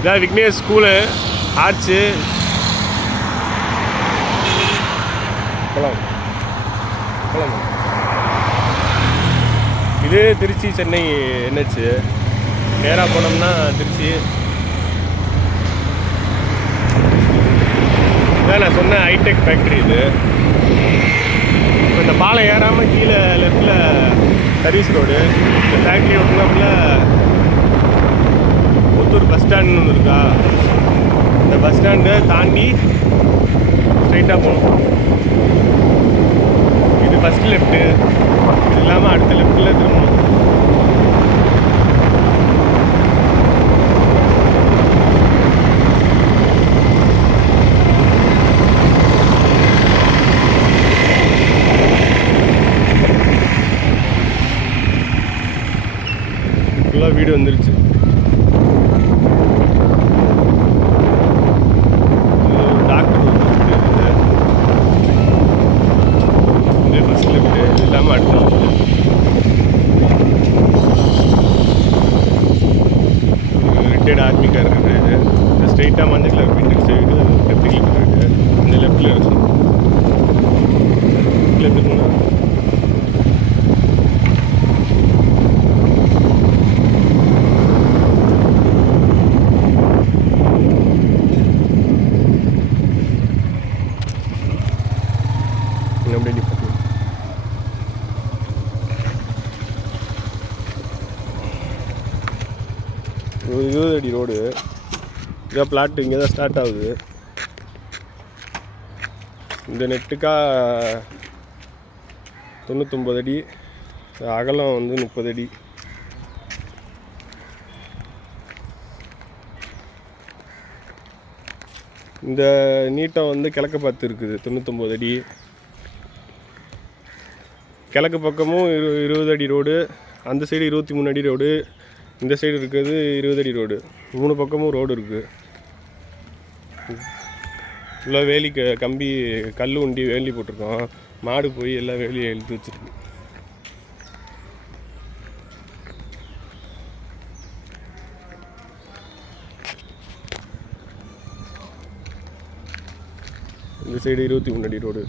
இதான் Vignesh school arch போலாம். போலாம். இது திருச்சி சென்னை என்ஹெச் நேராக போனோம்னா திருச்சி. இதான் நான் சொன்ன ஹைடெக் ஃபேக்ட்ரி இது. இப்போ இந்த பாலம் ஏறாமல் கீழே லெஃப்டில் சர்வீஸ் ரோடு இந்த ஃபேக்ட்ரி ஒட்டுனாப்புல புத்தூர் பஸ் ஸ்டாண்டுன்னு ஒன்று இருக்கா? இந்த பஸ் ஸ்டாண்டை தாண்டி ஸ்ட்ரைட்டாக போகணும். இது ஃபஸ்ட் லெஃப்ட்டு இது இல்லாமல் அடுத்த லெஃப்ட்டில் திரும்பணும். ஃபுல்லாக வீடு வந்துருச்சு டாக்டர் இது ஃபஸ்ட் லெஃப்ட்டு இது இல்லாமல் அடுத்த ரிட்டையர்ட் ஆர்மிக்கார் இருக்குது இந்த ஸ்ட்ரெயிட்டாக மஞ்சள் கலர் பின்னுக்கு சைடு லெஃப்ட் கிளிக் இருக்குது இந்த லெஃப்ட்டில் இருக்கும் லெஃப்ட் போனால் ஒரு இருபது அடி ரோடு. இதான் பிளாட்டு இங்கே தான் ஸ்டார்ட் ஆகுது. இந்த நெட்டுக்கா தொண்ணூத்தொம்பது அடி அகலம் வந்து முப்பது அடி. இந்த நீட்டம் வந்து கிழக்க பார்த்து இருக்குது தொண்ணூத்தொம்பது அடி. கிழக்கு பக்கமும் இரு இருபது அடி ரோடு அந்த சைடு இருபத்தி மூணு அடி ரோடு. இந்த சைடு இருக்கிறது இருபது அடி ரோடு மூணு பக்கமும் ரோடு இருக்குது ஃபுல்லாக வேலி க கம்பி கல் உண்டி வேலி போட்டிருக்கோம். மாடு போய் எல்லாம் வேலியை இழுத்து வச்சுருக்கு. இந்த சைடு இருபத்தி மூணு அடி ரோடு